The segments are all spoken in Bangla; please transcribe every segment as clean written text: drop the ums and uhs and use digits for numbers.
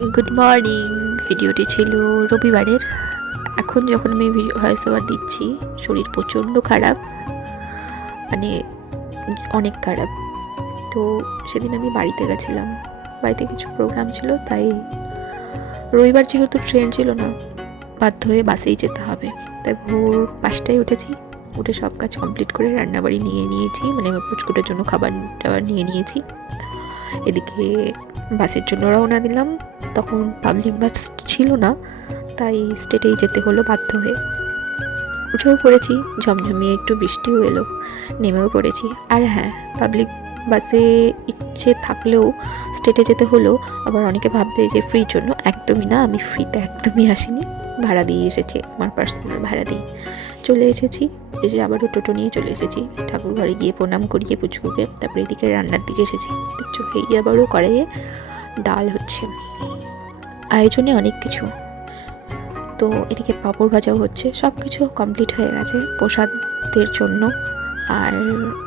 Good morning. ভিডিওটি ছিল রবিবারের। এখন যখন আমি ভয়েস ওভার দিচ্ছি শরীর প্রচণ্ড খারাপ, মানে অনেক খারাপ। তো সেদিন আমি বাড়িতে গেছিলাম, বাড়িতে কিছু প্রোগ্রাম ছিল, তাই রবিবার যেহেতু ট্রেন ছিল না, বাধ্য হয়ে বাসেই যেতে হবে। তাই ভোর 5টায় উঠেছি, উঠে সব কাজ কমপ্লিট করে রান্নাবাড়ি নিয়ে নিয়েছি, মানে আমার পুচকুটের জন্য খাবার টাবার নিয়ে নিয়েছি। এদিকে বাসের জন্য রওনা দিলাম। তখন পাবলিক বাস ছিল না, তাই স্টেটেই যেতে হলো বাধ্য হয়ে। উঠেও পড়েছি, ঝমঝমিয়ে একটু বৃষ্টিও এলো, নেমেও পড়েছি। আর হ্যাঁ, পাবলিক বাসে ইচ্ছে থাকলেও স্টেটে যেতে হলো। আবার অনেকে ভাববে যে ফ্রির জন্য, একদমই না, আমি ফ্রিতে একদমই আসিনি, ভাড়া দিয়ে এসেছি, আমার পার্সোনাল ভাড়া দিয়ে চলে এসেছি। এসে আবারও টোটো নিয়ে চলে এসেছি, ঠাকুর ঘরে গিয়ে প্রণাম করিয়ে পুচকুকে। তারপরে এদিকে রান্নার দিকে এসেছি, দেখছো এই আবারও কড়াইয়ে ডাল হচ্ছে, আয়োজনে অনেক কিছু। তো এদিকে পাঁপড় ভাজাও হচ্ছে, সব কিছু কমপ্লিট হয়ে গেছে প্রসাদের জন্য। আর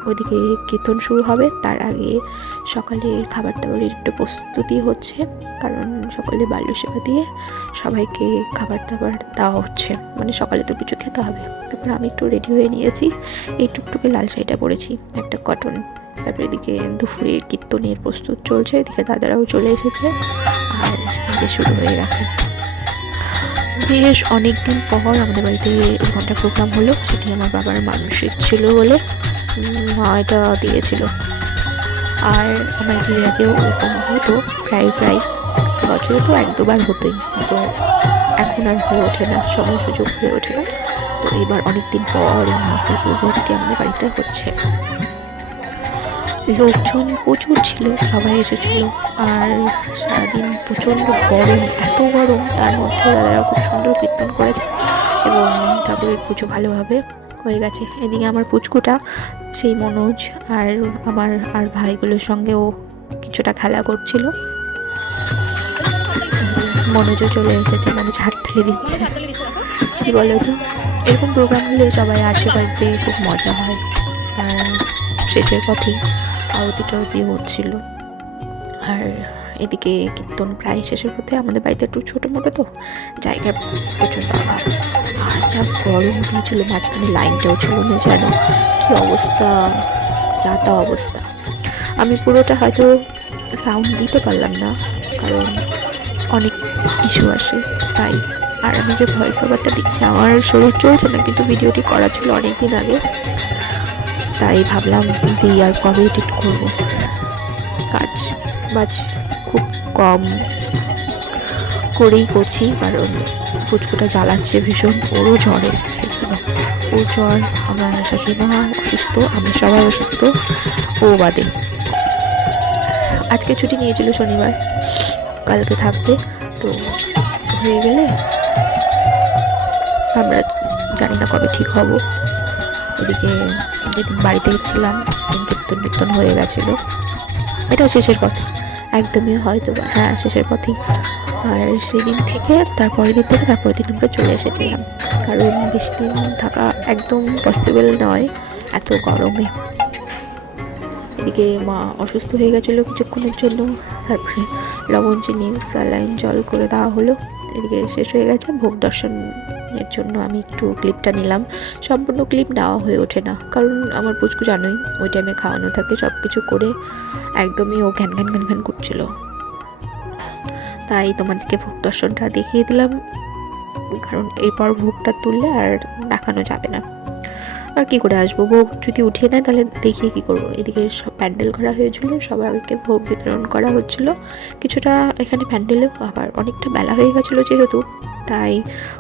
ওইদিকে কীর্তন শুরু হবে, তার আগে সকালের খাবার দাবারের একটু প্রস্তুতি হচ্ছে, কারণ সকালে বাল্য সেবা দিয়ে সবাইকে খাবার দাবার দেওয়া হচ্ছে, মানে সকালে তো কিছু খেতে হবে। তারপরে আমি একটু রেডি হয়ে নিয়েছি, এই টুকটুকে লাল শাড়িটা পরেছি, একটা কটন। তারপরে এদিকে দুপুরের কীর্তনের প্রস্তুত চলছে, এদিকে দাদারাও চলে এসেছে, আর যে শুরু হয়ে গেছে। বেশ অনেকদিন পর আমাদের বাড়িতে ঘন্টা প্রোগ্রাম হলো, সেটি আমার বাবার মানসিক ছিল বলে মা এটা দিয়েছিল। আর আমার বিয়ের আগেও এরকম হতো প্রায় বছরে তো 1-2বার হতোই, তো এখন আর হয়ে ওঠে না, সময় সুযোগ হয়ে ওঠে না। তো এবার অনেকদিন পর এই মহাপ্রভুটি আমাদের বাড়িতে হচ্ছে। লোকজন প্রচুর ছিল, সবাই এসেছিল। আর সারাদিন প্রচণ্ড গরম, এত গরম, তার মধ্যে দাদারা খুব সুন্দর কীর্তন করেছে এবং ঠাকুরের পুজো ভালোভাবে হয়ে গেছে। এদিকে আমার পুচকুটা, সেই মনোজ আর আমার আর ভাইগুলোর সঙ্গে ও কিছুটা খেলা করছিল। মনোজও চলে এসেছে, মনোজ হাত থেকে দিচ্ছে। কি বলো তো, এরকম প্রোগ্রাম হলে সবাই আশেপাশে খুব মজা হয়। আর শেষের পথেই আরতি টারতি হচ্ছিল। আর এদিকে কীর্তন প্রায় শেষের পথে, আমাদের বাড়িতে একটু ছোটো মোটো তো জায়গা প্রচণ্ড অভাব। আর যা গরম দিয়েছিল, মাঝখানে লাইনটাও ছিল না, যেন কি অবস্থা, যা তা অবস্থা। আমি পুরোটা হয়তো সাউন্ড দিতে পারলাম না, কারণ অনেক ইস্যু আসে তাই। আর আমি যে ভয়েস ওভারটা দিচ্ছি, আমার শরীর চলছে না, কিন্তু ভিডিওটি করা ছিল অনেক দিন আগে, তাই ভাবলাম দিই, আর কবে এডিট করবো। কাজ বাজ খুব কম করেই করছি, কারণ পুচকুটা জ্বালাচ্ছে ভীষণ, ওরও জ্বর এসেছে এখানে। ও জ্বর, আমার শাশুড়ি মা অসুস্থ, আমরা সবাই অসুস্থ, ও বাদে। আজকে ছুটি নিয়েছিল শনিবার, কালকে থাকবে। তো হয়ে গেলে আমরা জানি না কবে ঠিক হব। এদিকে যেদিন বাড়িতে ছিলাম কীর্তন হয়ে গেছিলো, এটা শেষের পথে, একদমই হয়তো হ্যাঁ শেষের পথেই। আর সেদিন থেকে তারপরের দিন আমরা চলে এসেছিলাম, কারণ বেশি দিন থাকা একদম পসিবল নয় এত গরমে। এদিকে মা অসুস্থ হয়ে গেছিলো কিছুক্ষণের জন্য, তারপরে লবণ চিনি স্যালাইন জল করে দেওয়া হলো। এদিকে শেষ হয়ে গেছে। ভোগ দর্শনের জন্য আমি একটু ক্লিপটা নিলাম, সম্পূর্ণ ক্লিপ নেওয়া হয়ে ওঠে না, কারণ আমার পুচকু জানোই ওই টাইমে খাওয়ানো থাকে, সব কিছু করে একদমই ও ঘ্যান ঘ্যান ঘ্যান ঘ্যান করছিল। তাই তোমাদেরকে ভোগ দর্শনটা দেখিয়ে দিলাম, কারণ এরপর ভোগটা তুললে আর দেখানো যাবে না। আর কি করে আসবো, ভোগ যদি উঠিয়ে নেয় তাহলে দেখিয়ে কি করবো। এদিকে সব প্যান্ডেল করা হয়েছিল, সবাইকে ভোগ বিতরণ করা হচ্ছিল কিছুটা এখানে প্যান্ডেলেও। আবার অনেকটা বেলা হয়ে গেছিলো যেহেতু, তাই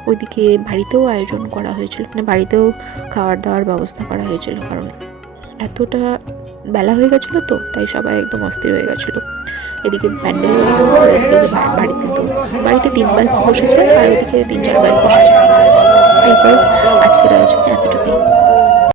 ওইদিকে বাড়িতেও আয়োজন করা হয়েছিল, মানে বাড়িতেও খাওয়ার দাওয়ার ব্যবস্থা করা হয়েছিল, কারণ এতটা বেলা হয়ে গেছিলো তো, তাই সবাই একদম অস্থির হয়ে গেছিলো। এদিকে প্যান্ডেল বাড়িতে 3 ব্যাচ বসেছে, আর ওদিকে 3-4 ব্যাচ বসেছে। এইবার আজকের আয়োজনে এতটুকুই।